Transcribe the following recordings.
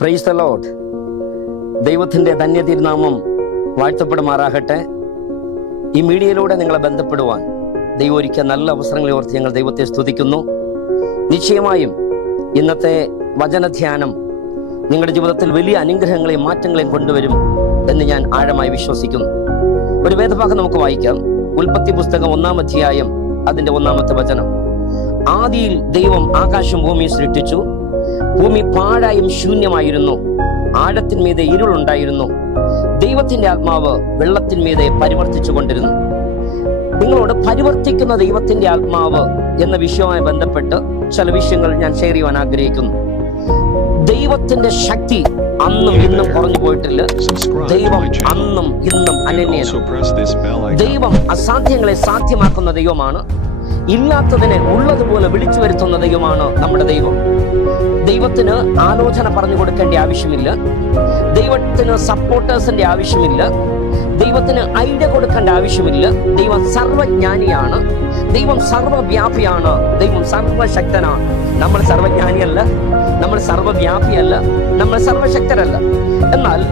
Praise the Lord. ദൈവത്തിൻ്റെ ധന്യതിരുനാമം വാഴ്ത്തപ്പെടുമാറാകട്ടെ. ഈ മീഡിയയിലൂടെ നിങ്ങളെ ബന്ധപ്പെടുവാൻ ദൈവം ഒരുക്കിയ നല്ല അവസരങ്ങളെ ഓർത്ത് ഞങ്ങൾ ദൈവത്തെ സ്തുതിക്കുന്നു. നിശ്ചയമായും ഇന്നത്തെ വചനധ്യാനം നിങ്ങളുടെ ജീവിതത്തിൽ വലിയ അനുഗ്രഹങ്ങളെയും മാറ്റങ്ങളെയും കൊണ്ടുവരും എന്ന് ഞാൻ ആഴമായി വിശ്വസിക്കുന്നു. ഒരു വേദഭാഗം നമുക്ക് വായിക്കാം. ഉൽപ്പത്തി പുസ്തകം 1-ാം അധ്യായം അതിൻ്റെ 1-ാമത്തെ വചനം. ആദിയിൽ ദൈവം ആകാശം ഭൂമിയെ സൃഷ്ടിച്ചു. ഭൂമി പാഴായും ശൂന്യമായിരുന്നു. ആഴത്തിന്മീതെ ഇരുളുണ്ടായിരുന്നു. ദൈവത്തിന്റെ ആത്മാവ് വെള്ളത്തിന്മീതെ പരിവർത്തിച്ചു കൊണ്ടിരുന്നു. നിങ്ങളോട് പരിവർത്തിക്കുന്ന ദൈവത്തിന്റെ ആത്മാവ് എന്ന വിഷയവുമായി ബന്ധപ്പെട്ട് ചില വിഷയങ്ങൾ ഞാൻ ഷെയർ ചെയ്യുവാൻ ആഗ്രഹിക്കുന്നു. ദൈവത്തിന്റെ ശക്തി അന്നും ഇന്നും കുറഞ്ഞു പോയിട്ടില്ല. ദൈവം അന്നും ഇന്നും അനന്യനാണ്. ദൈവം അസാധ്യങ്ങളെ സാധ്യമാക്കുന്ന ദൈവമാണ്. ഇല്ലാത്തതിനെ ഉള്ളതുപോലെ വിളിച്ചു വരുത്തുന്ന ദൈവമാണ് നമ്മുടെ ദൈവം. ദൈവത്തിന് ആലോചന പറഞ്ഞു കൊടുക്കേണ്ട ആവശ്യമില്ല. ദൈവത്തിന് സപ്പോർട്ടേഴ്സിന്റെ ആവശ്യമില്ല. ദൈവത്തിന് ഐഡിയ കൊടുക്കേണ്ട ആവശ്യമില്ല. ദൈവം സർവജ്ഞാനിയാണ്. ദൈവം സർവവ്യാപിയാണ്. ദൈവം സർവശക്തനാണ്. നമ്മൾ സർവജ്ഞാനിയല്ല, നമ്മൾ സർവവ്യാപിയല്ല, നമ്മൾ സർവശക്തരല്ല. എന്നാൽ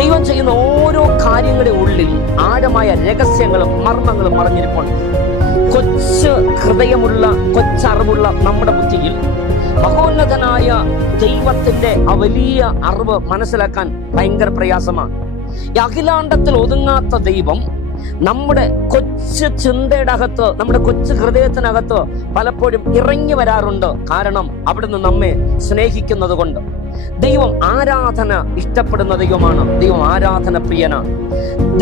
ദൈവം ചെയ്യുന്ന ഓരോ കാര്യങ്ങളുടെ ഉള്ളിൽ ആഴമായ രഹസ്യങ്ങളും മർമ്മങ്ങളും മറഞ്ഞിരിപ്പുണ്ട്. കൊച്ചു ഹൃദയമുള്ള, കൊച്ചറിവുള്ള നമ്മുടെ ബുദ്ധിയിൽ മഹോന്നതനായ ദൈവത്തിന്റെ ആ വലിയ അറിവ് മനസ്സിലാക്കാൻ ഭയങ്കര പ്രയാസമാണ്. ഈ അഖിലാണ്ടത്തിൽ ഒതുങ്ങാത്ത ദൈവം നമ്മുടെ കൊച്ചു ചിന്തയുടെ അകത്ത്, നമ്മുടെ കൊച്ചു ഹൃദയത്തിനകത്ത് പലപ്പോഴും ഇറങ്ങി വരാറുണ്ട്. കാരണം അവിടുന്ന് നമ്മെ സ്നേഹിക്കുന്നത് കൊണ്ട്. ദൈവം ആരാധന ഇഷ്ടപ്പെടുന്ന ദൈവമാണ്. ദൈവം ആരാധന പ്രിയനാണ്.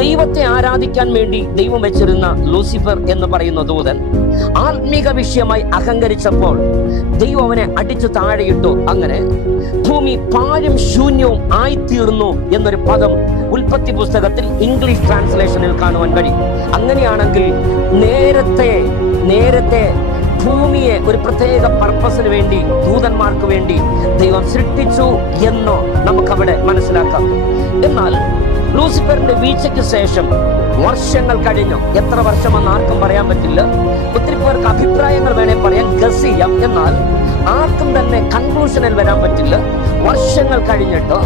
ദൈവത്തെ ആരാധിക്കാൻ വേണ്ടി ദൈവം വെച്ചിരുന്ന ലൂസിഫർ എന്ന് പറയുന്ന ദൂതൻ ആത്മീക വിഷയമായി അഹങ്കരിച്ചപ്പോൾ ദൈവം അവനെ അടിച്ചു താഴെയിട്ടു. അങ്ങനെ ഭൂമി പാഴും ശൂന്യവും ആയിത്തീർന്നു എന്നൊരു പദം ഉൽപ്പത്തി പുസ്തകത്തിൽ ഇംഗ്ലീഷ് ട്രാൻസ്ലേഷനിൽ കാണുവാൻ കഴിയും. അങ്ങനെയാണെങ്കിൽ നേരത്തെ ഭൂമിയെ ഒരു പ്രത്യേക പർപ്പസിന് വേണ്ടി, ദൂതന്മാർക്ക് വേണ്ടി ദൈവം സൃഷ്ടിച്ചു എന്ന് നമുക്കവിടെ മനസ്സിലാക്കാം. എന്നാൽ ലൂസിഫറിന്റെ വീഴ്ചയ്ക്ക് ശേഷം വർഷങ്ങൾ കഴിഞ്ഞു. എത്ര വർഷമെന്ന് ആർക്കും പറയാൻ പറ്റില്ല. ഒത്തിരി പേർക്ക് അഭിപ്രായങ്ങൾ വേണേ പറയാൻ, ഗസ് ചെയ്യാം. എന്നാൽ ആർക്കും തന്നെ കൺക്ലൂഷനിൽ വരാൻ പറ്റില്ല. വർഷങ്ങൾ കഴിഞ്ഞിട്ട്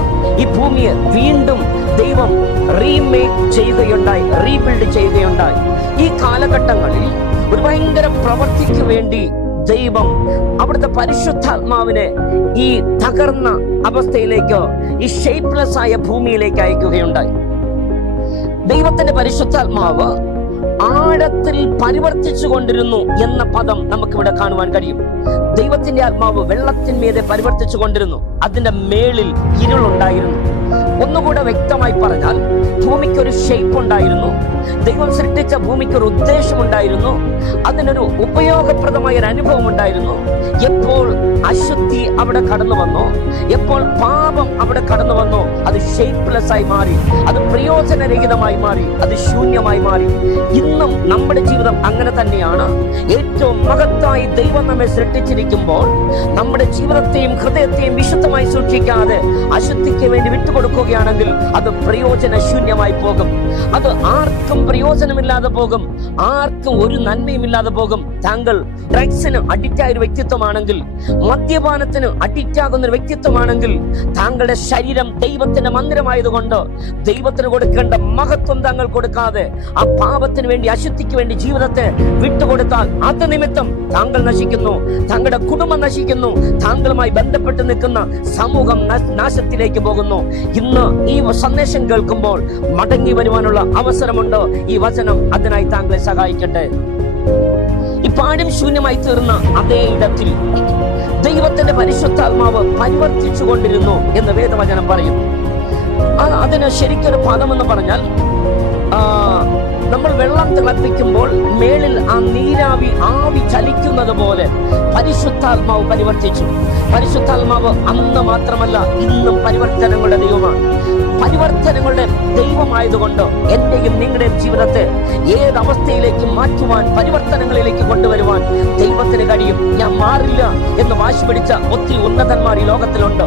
ഈ ഭൂമിയെ വീണ്ടും ദൈവം റീമേക്ക് ചെയ്യുകയുണ്ടായി, റീബിൽഡ് ചെയ്യുകയുണ്ടായി. ഈ കാലഘട്ടങ്ങളിൽ ഒരു ഭയങ്കര പ്രവൃത്തിക്ക് വേണ്ടി ദൈവം അവിടുത്തെ പരിശുദ്ധാത്മാവിനെ ഈ തകർന്ന അവസ്ഥയിലേക്ക്, ഈ ഷേപ്പ്ലെസ് ആയ ഭൂമിയിലേക്ക് അയക്കുകയുണ്ടായി. ദൈവത്തിന്റെ പരിശുദ്ധാത്മാവ് ആഴത്തിൽ പരിവർത്തിച്ചു കൊണ്ടിരുന്നു എന്ന പദം നമുക്കിവിടെ കാണുവാൻ കഴിയും. ദൈവത്തിന്റെ ആത്മാവ് വെള്ളത്തിന്മീതെ പരിവർത്തിച്ചു കൊണ്ടിരുന്നു. അതിന്റെ മേളിൽ ഇരുളുണ്ടായിരുന്നു. ഒന്നുകൂടെ വ്യക്തമായി പറഞ്ഞാൽ, ഭൂമിക്കൊരു ഷേപ്പ് ഉണ്ടായിരുന്നു. ദൈവം സൃഷ്ടിച്ച ഭൂമിക്കൊരു ഉദ്ദേശമുണ്ടായിരുന്നു. അതിനൊരു ഉപയോഗപ്രദമായ ഒരു അനുഭവം ഉണ്ടായിരുന്നു. എപ്പോൾ അശുദ്ധി അവിടെ കടന്നു വന്നോ, എപ്പോൾ പാപം അവിടെ കടന്നു വന്നോ, അത് ഷേപ്പ്ലെസ് ആയി മാറി, അത് പ്രയോജനരഹിതമായി മാറി, അത് ശൂന്യമായി മാറി. ഇന്നും നമ്മുടെ ജീവിതം അങ്ങനെ തന്നെയാണ്. ഏറ്റവും മഹത്തായി ദൈവം നമ്മെ സൃഷ്ടിച്ചിരിക്കുമ്പോൾ നമ്മുടെ ജീവിതത്തെയും ഹൃദയത്തെയും വിശുദ്ധമായി സൂക്ഷിക്കാതെ അശുദ്ധിക്ക് വേണ്ടി വിട്ടുകൊടുക്കുകയാണെങ്കിൽ അത് പ്രയോജനശൂന്യമായി പോകും. അത് ആർക്കും പ്രയോജനമില്ലാതെ പോകും. ആർക്കും ഒരു നന്മയുമില്ലാതെ പോകും. താങ്കൾ ഡ്രഗ്സിന് അഡിക്റ്റ് ആയ ഒരു വ്യക്തിത്വമാണെങ്കിൽ, മദ്യപാനത്തിന് അഡിക്റ്റ് ആകുന്ന ഒരു വ്യക്തിത്വമാണെങ്കിൽ, താങ്കളുടെ ശരീരം ദൈവത്തിന്റെ മന്ദിരമായതുകൊണ്ട് ദൈവത്തിന് കൊടുക്കേണ്ട മഹത്വം താങ്കൾ കൊടുക്കാതെ ആ പാപത്തിന് വേണ്ടി, അശുദ്ധിക്ക് വേണ്ടി ജീവിതത്തെ വിട്ടുകൊടുത്താൽ അത് നിമിത്തം താങ്കൾ നശിക്കുന്നു, താങ്കളുടെ കുടുംബം നശിക്കുന്നു, താങ്കളുമായി ബന്ധപ്പെട്ട് നിൽക്കുന്ന സമൂഹം നാശത്തിലേക്ക് പോകുന്നു. ഇന്ന് ഈ സന്ദേശം കേൾക്കുമ്പോൾ മടങ്ങി വരുവാനുള്ള അവസരമുണ്ട്. ഈ വചനം അതിനായി താങ്കളെ സഹായിക്കട്ടെ. ഈ പാഴും ശൂന്യമായി തീർന്ന അതേ ഇടത്തിൽ ദൈവത്തിന്റെ പരിശുദ്ധാത്മാവ് പരിവർത്തിച്ചു കൊണ്ടിരുന്നു എന്ന് വേദവചനം പറയുന്നു. അതിന് ശരിക്കൊരു പദമെന്ന് പറഞ്ഞാൽ, നമ്മൾ വെള്ളം തിളപ്പിക്കുമ്പോൾ മേളിൽ ആ നീരാവി ആവി ചലിക്കുന്നത് പോലെ പരിശുദ്ധാത്മാവ് പരിവർത്തിച്ചു. പരിശുദ്ധാത്മാവ് അന്ന് മാത്രമല്ല, ഇന്നും പരിവർത്തനങ്ങളുടെ ദൈവമാണ്. പരിവർത്തനങ്ങളുടെ ദൈവമായതുകൊണ്ട് എന്റെയും നിങ്ങളുടെയും ജീവിതത്തെ ഏതവസ്ഥയിലേക്ക് മാറ്റുവാൻ, പരിവർത്തനങ്ങളിലേക്ക് കൊണ്ടുവരുവാൻ ദൈവത്തിന് കഴിയും. ഞാൻ മാറില്ല എന്ന് വാശി പിടിച്ച ഒത്തിരി ഉന്നതന്മാർ ഈ ലോകത്തിലുണ്ട്.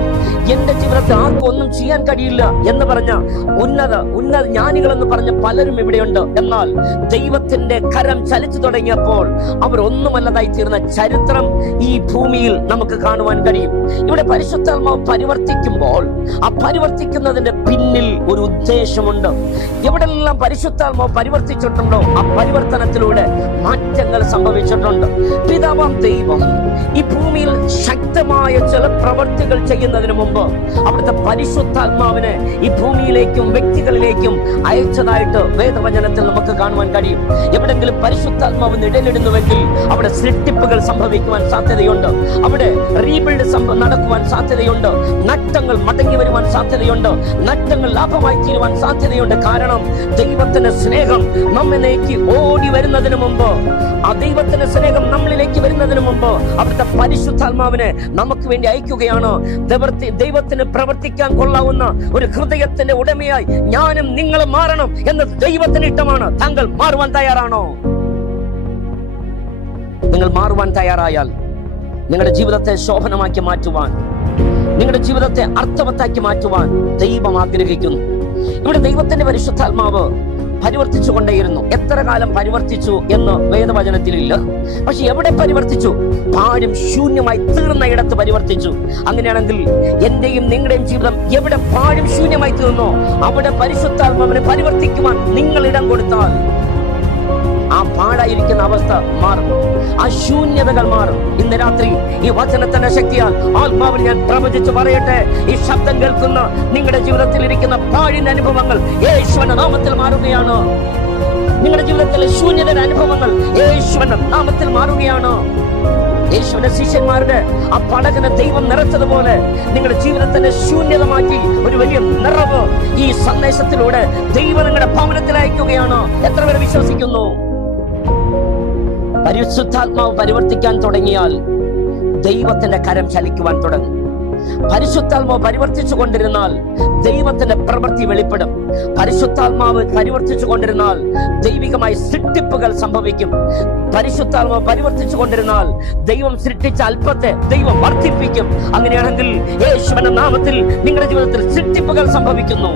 എന്റെ ജീവിതത്തെ ആർക്കും ഒന്നും ചെയ്യാൻ കഴിയില്ല എന്ന് പറഞ്ഞ ഉന്നത ജ്ഞാനികൾ എന്ന് പറഞ്ഞ പലരും ഇവിടെയുണ്ട്. എന്നാൽ ദൈവത്തിന്റെ കരം ചലിച്ചു തുടങ്ങിയപ്പോൾ അവർ ഒന്നുമല്ലതായി തീർന്ന ചരിത്രം ഈ ഭൂമിയിൽ നമുക്ക് കാണുവാൻ കഴിയും. ഇവിടെ പരിശുദ്ധാത്മാവ് പരിവർത്തിക്കുമ്പോൾ ആ പരിവർത്തിക്കുന്നതിന്റെ പിന്നിൽ ഒരു ഉദ്ദേശമുണ്ട്. എവിടെല്ലാം പരിശുദ്ധാത്മാവ് പരിവർത്തിച്ചിട്ടുണ്ടോ ആ പരിവർത്തനത്തിലൂടെ മാറ്റങ്ങൾ സംഭവിച്ചിട്ടുണ്ട്. പിതാവാം ദൈവം ഈ ഭൂമിയിൽ ശക്തമായ ചില പ്രവർത്തികൾ ചെയ്യുന്നതിന് മുമ്പ് അവിടുത്തെ പരിശുദ്ധാത്മാവിനെ ഈ ഭൂമിയിലേക്കും വ്യക്തികളിലേക്കും അയച്ചതായിട്ട് വേദവചനത്തിൽ നമുക്ക് കാണുവാൻ കഴിയും. എവിടെങ്കിലും പരിശുദ്ധാത്മാവ് നിഴലിടുന്നുവെങ്കിൽ അവിടെ സൃഷ്ടിപ്പുകൾ സംഭവിക്കുവാൻ സാധ്യതയുണ്ട്. അവിടെ റീബിൽഡ് നടക്കുവാൻ സാധ്യതയുണ്ട്. നഷ്ടങ്ങൾ മടങ്ങി വരുവാൻ സാധ്യതയുണ്ട്. നഷ്ടങ്ങൾ ലാഭമായി തീരുവാൻ സാധ്യതയുണ്ട്. കാരണം ദൈവത്തിന്റെ സ്നേഹം നമ്മിലേക്ക് ഓടി വരുന്നതിന് മുമ്പ്, ആ ദൈവത്തിന്റെ സ്നേഹം നമ്മളിലേക്ക് വരുന്നതിന് മുമ്പ് അവിടുത്തെ പരിശുദ്ധാത്മാവിനെ നമുക്ക് വേണ്ടി അയക്കുകയാണ്. ദൈവത്തിന് പ്രവർത്തിക്കാൻ കൊള്ളാവുന്ന ഒരു ഹൃദയത്തിന്റെ ഉടമയായി ഞാനും നിങ്ങളും മാറണം എന്ന് ദൈവത്തിന് ഇഷ്ടമാണ്. താങ്കൾ മാറുവാൻ തയ്യാറാണോ? നിങ്ങൾ മാറുവാൻ തയ്യാറായാൽ നിങ്ങളുടെ ജീവിതത്തെ ശോഭനമാക്കി മാറ്റുവാൻ, നിങ്ങളുടെ ജീവിതത്തെ അർത്ഥവത്താക്കി മാറ്റുവാൻ ദൈവം ആഗ്രഹിക്കുന്നു. ഇവിടെ ദൈവത്തിന്റെ പരിശുദ്ധാത്മാവ് പരിവർത്തിച്ചു കൊണ്ടേയിരുന്നു. എത്ര കാലം പരിവർത്തിച്ചു എന്ന് വേദവചനത്തിലില്ല. പക്ഷെ എവിടെ പരിവർത്തിച്ചു? പാഴും ശൂന്യമായി തീർന്ന ഇടത്ത് പരിവർത്തിച്ചു. അങ്ങനെയാണെങ്കിൽ എന്റെയും നിങ്ങളുടെയും ജീവിതം എവിടെ പാഴും ശൂന്യമായി തീർന്നോ അവിടെ പരിശുദ്ധാത്മാവിനെ പരിവർത്തിക്കുവാൻ നിങ്ങൾ ഇടം കൊടുത്താൽ ആ പാഴായിരിക്കുന്ന അവസ്ഥ മാറും, ആ ശൂന്യതകൾ മാറും. ഇന്ന് രാത്രി ഈ വചനത്തിന്റെ ശക്തിയാൽ ആത്മാവിൽ ഞാൻ പ്രവചിച്ചു പറയട്ടെ, ഈ ശബ്ദം കേൾക്കുന്ന നിങ്ങളുടെ ജീവിതത്തിൽ ഇരിക്കുന്ന പാഴിന്റെ അനുഭവങ്ങൾ യേശുവിന്റെ നാമത്തിൽ മാറുകയാണ്. നിങ്ങളുടെ ജീവിതത്തിലെ ശൂന്യതയുടെ അനുഭവങ്ങൾ യേശുവിന്റെ നാമത്തിൽ മാറുകയാണ്. യേശുവിന്റെ ശിഷ്യന്മാരുടെ ആ പടകിനെ ദൈവം നിറച്ചതുപോലെ നിങ്ങളുടെ ജീവിതത്തിന്റെ ശൂന്യത മാറ്റി ഒരു വലിയ നിറവ് ഈ സന്ദേശത്തിലൂടെ ദൈവം നിങ്ങളുടെ ഭവനത്തിൽ അയക്കുകയാണ്. എത്ര പേര് വിശ്വസിക്കുന്നു? പരിശുദ്ധാത്മാവ് പരിവർത്തിക്കാൻ തുടങ്ങിയാൽ ദൈവത്തിന്റെ കരം ചലിക്കുവാൻ തുടങ്ങും. പരിശുദ്ധാത്മാവ് പരിവർത്തിച്ചു കൊണ്ടിരുന്നാൽ ദൈവത്തിന്റെ പ്രവൃത്തി വെളിപ്പെടും. പരിശുദ്ധാത്മാവ് പരിവർത്തിച്ചു കൊണ്ടിരുന്നാൽ ദൈവികമായ സൃഷ്ടിപ്പുകൾ സംഭവിക്കും. പരിശുദ്ധാത്മാവ് പരിവർത്തിച്ചു കൊണ്ടിരുന്നാൽ ദൈവം സൃഷ്ടിച്ച അല്പത്തെ ദൈവം വർദ്ധിപ്പിക്കും. അങ്ങനെയാണെങ്കിൽ യേശുവിന്റെ നാമത്തിൽ നിങ്ങളുടെ ജീവിതത്തിൽ സൃഷ്ടിപ്പുകൾ സംഭവിക്കുന്നു.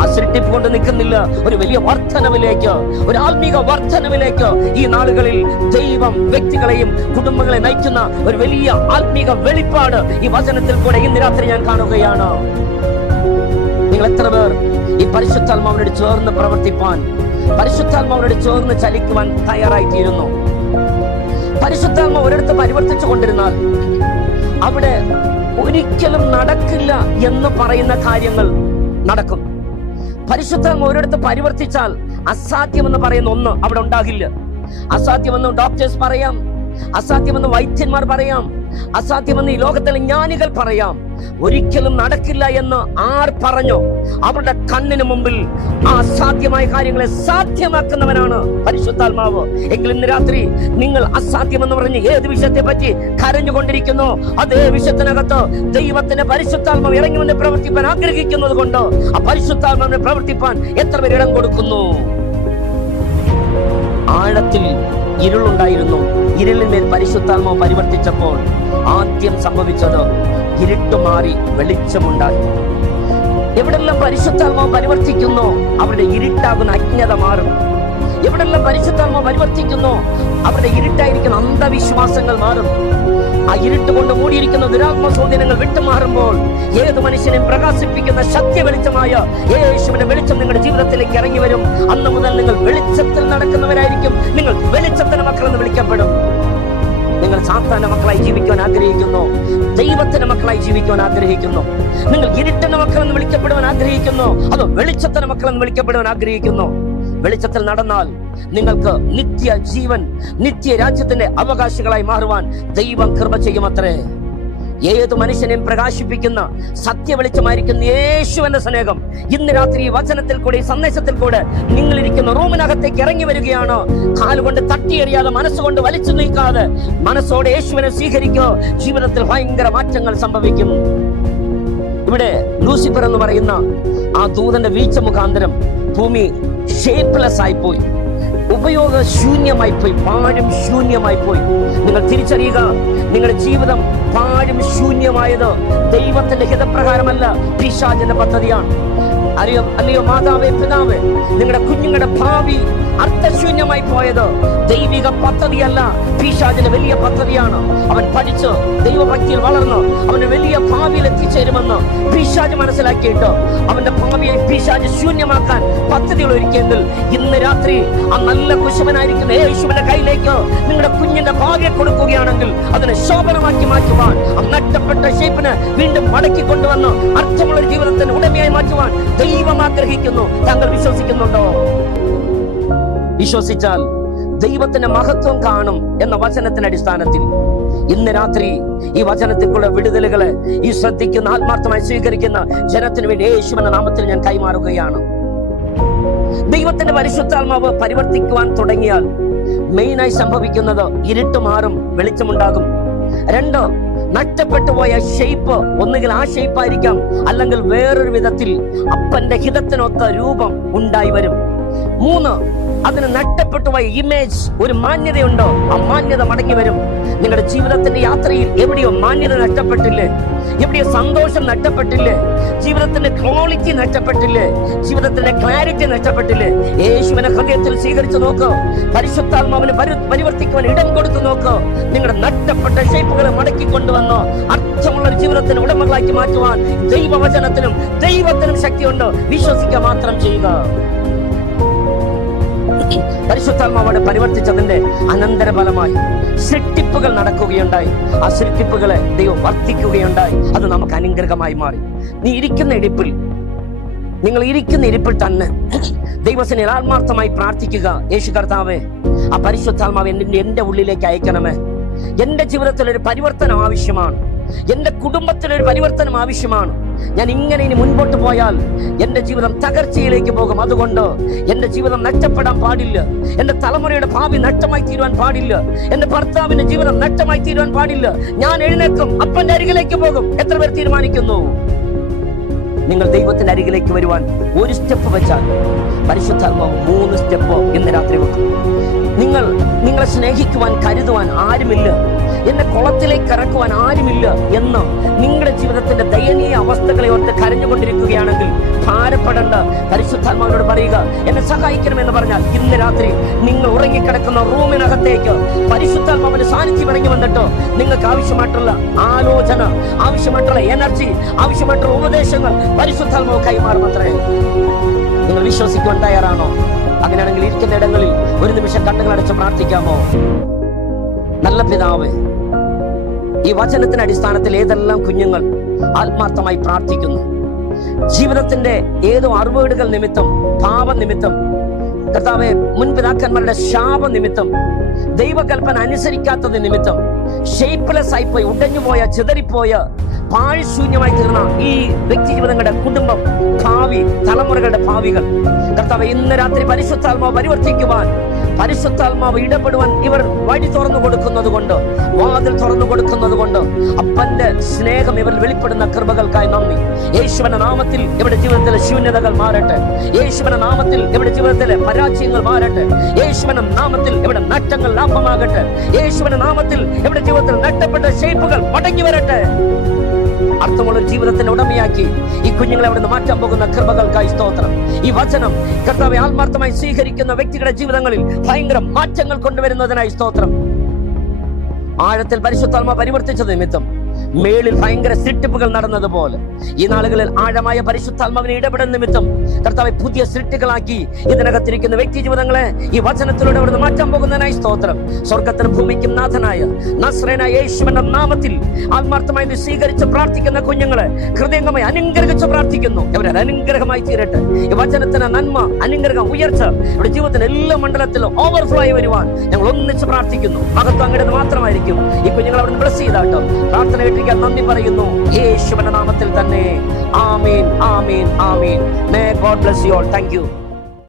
ആ സൃഷ്ടിപ്പ് കൊണ്ട് നിൽക്കുന്നില്ല, ഒരു വലിയ വർധനവിലേക്ക്, ഒരു ആത്മീക വർധനവിലേക്ക് ഈ നാളുകളിൽ ദൈവം വ്യക്തികളെയും കുടുംബങ്ങളെ നയിക്കുന്ന ഒരു വലിയ ആത്മീക വെളിപ്പാട് ഈ വചനത്തിൽ കൂടെ ഇന്ന് രാത്രി ഞാൻ കാണുകയാണ്. നിങ്ങൾ എത്ര പേർ ഈ പരിശുദ്ധാത്മാവിനോട് ചേർന്ന് പ്രവർത്തിപ്പാൻ, പരിശുദ്ധാത്മാവിനോട് ചേർന്ന് ചലിക്കുവാൻ തയ്യാറായിത്തീരുന്നു? പരിശുദ്ധാത്മാവ് ഒരിടത്ത് പരിവർത്തിച്ചു കൊണ്ടിരുന്നാൽ അവിടെ ഒരിക്കലും നടക്കില്ല എന്ന് പറയുന്ന കാര്യങ്ങൾ നടക്കും. പരിശുദ്ധാത്മാവ് ഒരിടത്ത് പരിവർത്തിച്ചാൽ അസാധ്യമെന്ന് പറയുന്ന ഒന്ന് അവിടെ ഉണ്ടാകില്ല. അസാധ്യമെന്ന് ഡോക്ടേഴ്സ് പറയാം, അസാധ്യമെന്ന് വൈദ്യന്മാർ പറയാം, അസാധ്യമെന്ന് ഈ ലോകത്തിലെ ജ്ഞാനികൾ പറയാം. ഒരിക്കലും നടക്കില്ല എന്ന് ആർ പറഞ്ഞോ അവരുടെ കണ്ണിന് മുമ്പിൽ ആ അസാധ്യമായ കാര്യങ്ങളെ സാധ്യമാക്കുന്നവനാണ് പരിശുദ്ധാത്മാവ്. എങ്കിൽ ഇന്ന് രാത്രി നിങ്ങൾ അസാധ്യമെന്ന് പറഞ്ഞ് ഏത് വിഷയത്തെ പറ്റി കരഞ്ഞുകൊണ്ടിരിക്കുന്നു, അതേ വിഷയത്തിനകത്ത് ദൈവത്തിന്റെ പരിശുദ്ധാത്മാവ് ഇറങ്ങി വന്ന് പ്രവർത്തിപ്പാൻ ആഗ്രഹിക്കുന്നത് കൊണ്ട് ആ പരിശുദ്ധാത്മാവിനെ പ്രവർത്തിപ്പാൻ എത്ര പേർ ഇടം കൊടുക്കുന്നു? ആഴത്തിൽ ഇരുളുണ്ടായിരുന്നു. ഇരുളിന്മേൽ പരിശുദ്ധാത്മാവ് പരിവർത്തിച്ചപ്പോൾ ആദ്യം സംഭവിച്ചത് ഇരുട്ട് മാറി വെളിച്ചമുണ്ടായി. എവിടെല്ലാം പരിശുദ്ധാത്മാവ് പരിവർത്തിക്കുന്നു അവിടെ ഇരുട്ടാകുന്ന അജ്ഞത മാറും. എവിടെല്ലാം പരിശുദ്ധാത്മാവ് പരിവർത്തിക്കുന്നു അവിടെ ഇരുട്ടായിരിക്കുന്ന അന്ധവിശ്വാസങ്ങൾ മാറും. ആ ഇരുട്ട് കൊണ്ട് മൂടിയിരിക്കുന്ന ദുരാത്മസ്വാധീനങ്ങൾ വിട്ടുമാറുമ്പോൾ ഏത് മനുഷ്യനെയും പ്രകാശിപ്പിക്കുന്ന സത്യ വെളിച്ചമായ യേശുവിന്റെ വെളിച്ചം നിങ്ങളുടെ ജീവിതത്തിലേക്ക് ഇറങ്ങി വരും. അന്ന് മുതൽ നിങ്ങൾ വെളിച്ചത്തിൽ നടക്കുന്നവരായിരിക്കും. നിങ്ങൾ വെളിച്ചത്തിന്റെ മക്കളെന്ന് വിളിക്കപ്പെടും. നിങ്ങൾ സാത്താന്റെ മക്കളായി ജീവിക്കുവാൻ ആഗ്രഹിക്കുന്നു, ദൈവത്തിന്റെ മക്കളായി ജീവിക്കുവാൻ ആഗ്രഹിക്കുന്നു? നിങ്ങൾ ഇരുട്ടിന്റെ മക്കളെന്ന് വിളിക്കപ്പെടുവാൻ ആഗ്രഹിക്കുന്നു, അതോ വെളിച്ചത്തിന്റെ മക്കളെന്ന് വിളിക്കപ്പെടുവാൻ ആഗ്രഹിക്കുന്നു? വെളിച്ചത്തിൽ നടന്നാൽ നിങ്ങൾക്ക് നിത്യ ജീവൻ, നിത്യ രാജ്യത്തിന്റെ അവകാശികളായി മാറുവാൻ ദൈവം കൃപ ചെയ്യുമത്രേ. ഏത് മനുഷ്യനെയും പ്രകാശിപ്പിക്കുന്ന സത്യ വെളിച്ചമായിരിക്കുന്ന യേശുവിന്റെ സ്നേഹം ഇന്ന് രാത്രി ഈ വചനത്തിൽ കൂടെ, ഈ സന്ദേശത്തിൽ കൂടെ നിങ്ങളിരിക്കുന്ന റൂമിനകത്തേക്ക് ഇറങ്ങി വരികയാണ്. കാലുകൊണ്ട് തട്ടിയെറിയാതെ, മനസ്സുകൊണ്ട് വലിച്ചു നീക്കാതെ മനസ്സോടെ യേശുവിനെ സ്വീകരിക്കോ. ജീവിതത്തിൽ ഭയങ്കര മാറ്റങ്ങൾ സംഭവിക്കും. ഇവിടെ ലൂസിഫർ എന്ന് പറയുന്ന ആ ദൂതന്റെ വീഴ്ച മുഖാന്തരം ഭൂമി ഷേപ്പ്ലെസ് ആയി പോയി, ഉപയോഗശൂന്യമായി പോയി, പാഴും ശൂന്യമായി പോയി. നിങ്ങൾ തിരിച്ചറിയുക, നിങ്ങളുടെ ജീവിതം പാഴും ശൂന്യമായത് ദൈവത്തിന്റെ ഹിതപ്രകാരമല്ല, പിശാചിന്റെ പദ്ധതിയാണ്. അല്ലയോ മാതാവേ, പിതാവേ, നിങ്ങളുടെ കുഞ്ഞുങ്ങളുടെ ഭാവി അർത്ഥശൂന്യമായി പോയത് ദൈവിക പദ്ധതിയല്ല, പിശാചിന്റെ വലിയ പദ്ധതിയാണ്. അവൻ പഠിച്ച് ദൈവഭക്തിയിൽ വളർന്ന് അവന് വലിയ ഭാവിയിൽ എത്തിച്ചേരുമെന്ന് പിശാച് മനസ്സിലാക്കിയിട്ട് അവന്റെ ഭാവിയെ പിശാച് ശൂന്യമാക്കാൻ പദ്ധതികൾ ഒരുക്കിയെങ്കിൽ ഇന്ന് രാത്രി ആ നല്ല കുശവനായിരിക്കുന്ന യേശുവിന്റെ കയ്യിലേക്ക് നിങ്ങളുടെ കുഞ്ഞിന്റെ ഭാവിയെ കൊടുക്കുകയാണെങ്കിൽ അതിനെ ശോഭനമാക്കി മാറ്റുവാൻ, ആ നഷ്ടപ്പെട്ട ഷേപ്പിന് വീണ്ടും മടക്കി കൊണ്ടുവന്ന് അർത്ഥമുള്ള ജീവിതത്തിന് ഉടമയായി മാറ്റുവാൻ ദൈവം ആഗ്രഹിക്കുന്നു. താങ്കൾ വിശ്വസിക്കുന്നുണ്ടോ? വിശ്വസിച്ചാൽ ദൈവത്തിന്റെ മഹത്വം കാണും എന്ന വചനത്തിന്റെ അടിസ്ഥാനത്തിൽ ഇന്ന് രാത്രി ഈ വചനത്തിലുള്ള വിടുതലുകളെ ഈ ശ്രദ്ധിക്കുന്ന ആത്മാർത്ഥമായി സ്വീകരിക്കുന്ന ജനത്തിന് വേണ്ടി യേശുവിന്റെ നാമത്തിൽ ഞാൻ കൈമാറുകയാണ്. ദൈവത്തിന്റെ പരിശുദ്ധാത്മാവ് പരിവർത്തിക്കുവാൻ തുടങ്ങിയാൽ മെയിനായി സംഭവിക്കുന്നത് ഇരുട്ട് മാറും, വെളിച്ചമുണ്ടാകും. 2, നഷ്ടപ്പെട്ടു പോയ ഷേപ്പ് ഒന്നുകിൽ ആ ഷേപ്പ് ആയിരിക്കാം, അല്ലെങ്കിൽ വേറൊരു വിധത്തിൽ അപ്പന്റെ ഹിതത്തിനൊത്ത രൂപം ഉണ്ടായി വരും. 3, അതിന് നഷ്ടപ്പെട്ടു പോയ ഇമേജ്, ഒരു മാന്യതയുണ്ടോ, ആ മാന്യത മടങ്ങി വരും. നിങ്ങളുടെ ജീവിതത്തിന്റെ യാത്രയിൽ എവിടെയോ മാന്യത നഷ്ടപ്പെട്ടില്ലേ? എവിടെയോ സന്തോഷം നഷ്ടപ്പെട്ടില്ലേ? ജീവിതത്തിന്റെ ക്വാളിറ്റി നഷ്ടപ്പെട്ടില്ലേ? ജീവിതത്തിന്റെ ക്ലാരിറ്റി നഷ്ടപ്പെട്ടില്ലേ? യേശുവിനെ ഹൃദയത്തിൽ സ്വീകരിച്ചു നോക്ക്. പരിശുദ്ധാത്മാവിന് പരിവർത്തിക്കുവാൻ ഇടം കൊടുത്തു നോക്ക്. നിങ്ങളുടെ നഷ്ടപ്പെട്ട ഷേപ്പുകളെ മടക്കി കൊണ്ടുവന്ന് അർത്ഥമുള്ള ഒരു ജീവിതത്തിന് ഉടമകളാക്കി മാറ്റുവാൻ ദൈവവചനത്തിനും ദൈവത്തിനും ശക്തിയുണ്ട്. വിശ്വസിക്കുക മാത്രം ചെയ്യുക. പരിശുദ്ധാത്മാവോടെ പരിവർത്തിച്ചതിന്റെ അനന്തരഫലമായി സൃഷ്ടിപ്പുകൾ നടക്കുകയുണ്ടായി. ആ സൃഷ്ടിപ്പുകളെ ദൈവം വർദ്ധിക്കുകയുണ്ടായി. അത് നമുക്ക് അനുഗ്രഹമായി മാറി. നിങ്ങൾ ഇരിക്കുന്ന ഇരിപ്പിൽ തന്നെ ദൈവസേനയിൽ ആത്മാർത്ഥമായി പ്രാർത്ഥിക്കുക. യേശു കർത്താവേ, ആ പരിശുദ്ധാത്മാവ് എന്റെ ഉള്ളിലേക്ക് അയക്കണമേ. എന്റെ ജീവിതത്തിൽ ഒരു പരിവർത്തനം ആവശ്യമാണ്. എന്റെ കുടുംബത്തിലൊരു പരിവർത്തനം ആവശ്യമാണ്. ഞാൻ ഇങ്ങനെ ഇനി മുൻപോട്ട് പോയാൽ എന്റെ ജീവിതം തകർച്ചയിലേക്ക് പോകും. അതുകൊണ്ട് എന്റെ ജീവിതം നഷ്ടപ്പെടാൻ പാടില്ല. എന്റെ തലമുറയുടെ ഭാവി നഷ്ടമായി തീരുവാൻ പാടില്ല. എന്റെ ഭർത്താവിന്റെ ജീവിതം നഷ്ടമായി തീരുവാൻ പാടില്ല. ഞാൻ എഴുന്നേൽക്കും, അപ്പന്റെ അരികിലേക്ക് പോകും. എത്ര പേർ തീരുമാനിക്കുന്നു? നിങ്ങൾ ദൈവത്തിന്റെ അരികിലേക്ക് വരുവാൻ ഒരു സ്റ്റെപ്പ് വെച്ചാൽ പരിശുദ്ധാത്മാവ് 3 സ്റ്റെപ്പ് ഇന്ന് രാത്രി വെക്കും. നിങ്ങളെ സ്നേഹിക്കുവാൻ കരുതുവാൻ ആരുമില്ല, എന്നെ കുളത്തിലേക്ക് ഇറക്കുവാൻ ആരുമില്ല എന്ന് നിങ്ങളുടെ ജീവിതത്തിന്റെ ദയനീയ അവസ്ഥകളെ ഓർത്ത് കരഞ്ഞുകൊണ്ടിരിക്കുകയാണെങ്കിൽ ഭാരപ്പെടേണ്ട. പരിശുദ്ധാത്മാവിനോട് പറയുക, എന്നെ സഹായിക്കണമെന്ന് പറഞ്ഞാൽ ഇന്ന് രാത്രി നിങ്ങൾ ഉറങ്ങിക്കിടക്കുന്ന റൂമിനകത്തേക്ക് പരിശുദ്ധാത്മാവിന്റെ സാന്നിധ്യം ഇറങ്ങി വന്നിട്ട് നിങ്ങൾക്ക് ആവശ്യമായിട്ടുള്ള ആലോചന, ആവശ്യമായിട്ടുള്ള എനർജി, ആവശ്യമായിട്ടുള്ള ഉപദേശങ്ങൾ പരിശുദ്ധാത്മാവ് കൈമാറുമത്രേ. നിങ്ങൾ വിശ്വസിക്കുവാൻ തയ്യാറാണോ? അങ്ങനെയാണെങ്കിൽ ഇരിക്കുന്ന ഇടങ്ങളിൽ ഒരു നിമിഷം കണ്ണുകൾ അടച്ച് പ്രാർത്ഥിക്കാമോ? നല്ല പിതാവേ, ഈ വചനത്തിന്റെ അടിസ്ഥാനത്തിൽ ഏതെല്ലാം കുഞ്ഞുങ്ങൾ ആത്മാർത്ഥമായി പ്രാർത്ഥിക്കുന്നു, ജീവിതത്തിന്റെ ഏതോ അറിവുകൾ നിമിത്തം, പാപനിമിത്തം, കർത്താവെ, മുൻ പിതാക്കന്മാരുടെ ശാപനിമിത്തം, ദൈവകൽപ്പന അനുസരിക്കാത്തത് നിമിത്തം ഷേപ്പ്ലെസ് ആയിപ്പോയി, ഉടഞ്ഞുപോയ, ചിതറിപ്പോയ, പാഴ്ശൂന്യമായി തീർന്ന ഈ വ്യക്തി ജീവിതങ്ങളുടെ കുടുംബം, ഭാവി തലമുറകളുടെ ഭാവികൾ, കർത്താവെ, ഇന്ന് രാത്രി പരിശുദ്ധാത്മാവ് പരിവർത്തിക്കുവാൻ, പരിശുദ്ധാത്മാവ് ഇടപെടുവാൻ ഇവർ വഴി തുറന്നു കൊടുക്കുന്നത് കൊണ്ട്, വാതിൽ തുറന്നു കൊടുക്കുന്നത് കൊണ്ട് അപ്പന്റെ സ്നേഹം ഇവർ വെളിപ്പെടുന്ന കൃപകൾക്കായി നന്ദി. യേശുവിന്റെ നാമത്തിൽ ഇവരുടെ ജീവിതത്തിലെ ശൂന്യതകൾ മാറട്ടെ. യേശുവിന്റെ നാമത്തിൽ ഇവരുടെ ജീവിതത്തിലെ പരാജയങ്ങൾ മാറട്ടെ. യേശുവിന്റെ നാമത്തിൽ ഇവിടെ നഷ്ടങ്ങൾ ലാഭമാകട്ടെ. യേശുവിന്റെ നാമത്തിൽ ഇവരുടെ ജീവിതത്തിൽ നഷ്ടപ്പെട്ട ഷേപ്പുകൾ മടങ്ങി വരട്ടെ. അർത്ഥമുള്ള ജീവിതത്തിന്റെ ഉടമയാക്കി ഈ കുഞ്ഞുങ്ങളെ അവിടെ നിന്ന് മാറ്റാൻ പോകുന്ന കൃപകൾക്കായി സ്തോത്രം. ഈ വചനം കർത്താവെ ആത്മാർത്ഥമായി സ്വീകരിക്കുന്ന വ്യക്തികളുടെ ജീവിതങ്ങളിൽ ഭയങ്കര മാറ്റങ്ങൾ കൊണ്ടുവരുന്നതിനായി സ്തോത്രം. ആഴത്തിൽ പരിശുദ്ധാത്മാവ് പരിവർത്തിച്ചത് നിമിത്തം മേളിൽ ഭയങ്കര സൃഷ്ടിപ്പുകൾ നടന്നതുപോലെ ഈ നാളുകളിൽ ആഴമായ പരിശുദ്ധാത്മാവിനെ ഇടപെടുന്ന നിമിത്തം കർത്താവെ പുതിയ സൃഷ്ടികളാക്കി ഇതിനകത്തിരിക്കുന്ന വ്യക്തി ജീവിതങ്ങളെ ഈ വചനത്തിലൂടെ അവിടുന്ന് മാറ്റാൻ പോകുന്നതിനായി സ്തോത്രം. സ്വർഗത്തിനും ഭൂമിക്കും നാഥനായ നസ്രേനായ യേശുവിന്റെ നാമത്തിൽ ആത്മാർത്ഥമായി സ്വീകരിച്ച് പ്രാർത്ഥിക്കുന്ന കുഞ്ഞുങ്ങളെ ഹൃദയംഗമായി അനുഗ്രഹിച്ച് പ്രാർത്ഥിക്കുന്നു. അവരെ അനുഗ്രഹമായി തീരട്ടെ. ഈ വചനത്തിന് നന്മ, അനുഗ്രഹം, ഉയർച്ച ഇവിടെ ജീവിതത്തിന്റെ എല്ലാ മണ്ഡലത്തിലും ഓവർഫ്ലോ ആയി വരുവാൻ ഞങ്ങൾ ഒന്നിച്ച് പ്രാർത്ഥിക്കുന്നു. മഹത്വം അങ്ങയുടെ മാത്രമായിരിക്കും. ഈ കുഞ്ഞുങ്ങൾ അവിടുന്ന് ബ്ലസ് ചെയ്താട്ടോ. പ്രാർത്ഥന കേട്ടിരിക്കാൻ നന്ദി പറയുന്നു യേശുവിന്റെ നാമത്തിൽ തന്നെ. ആമേൻ, ആമേൻ, ആമേൻ. May God bless you all. Thank you.